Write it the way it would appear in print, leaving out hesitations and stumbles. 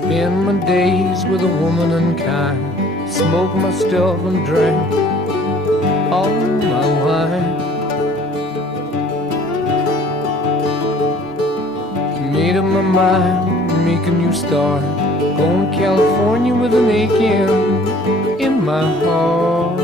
Spend my days with a woman unkind, smoke my stuff and drink all my wine. Made up my mind, make a new start, going to California with an aching in my heart.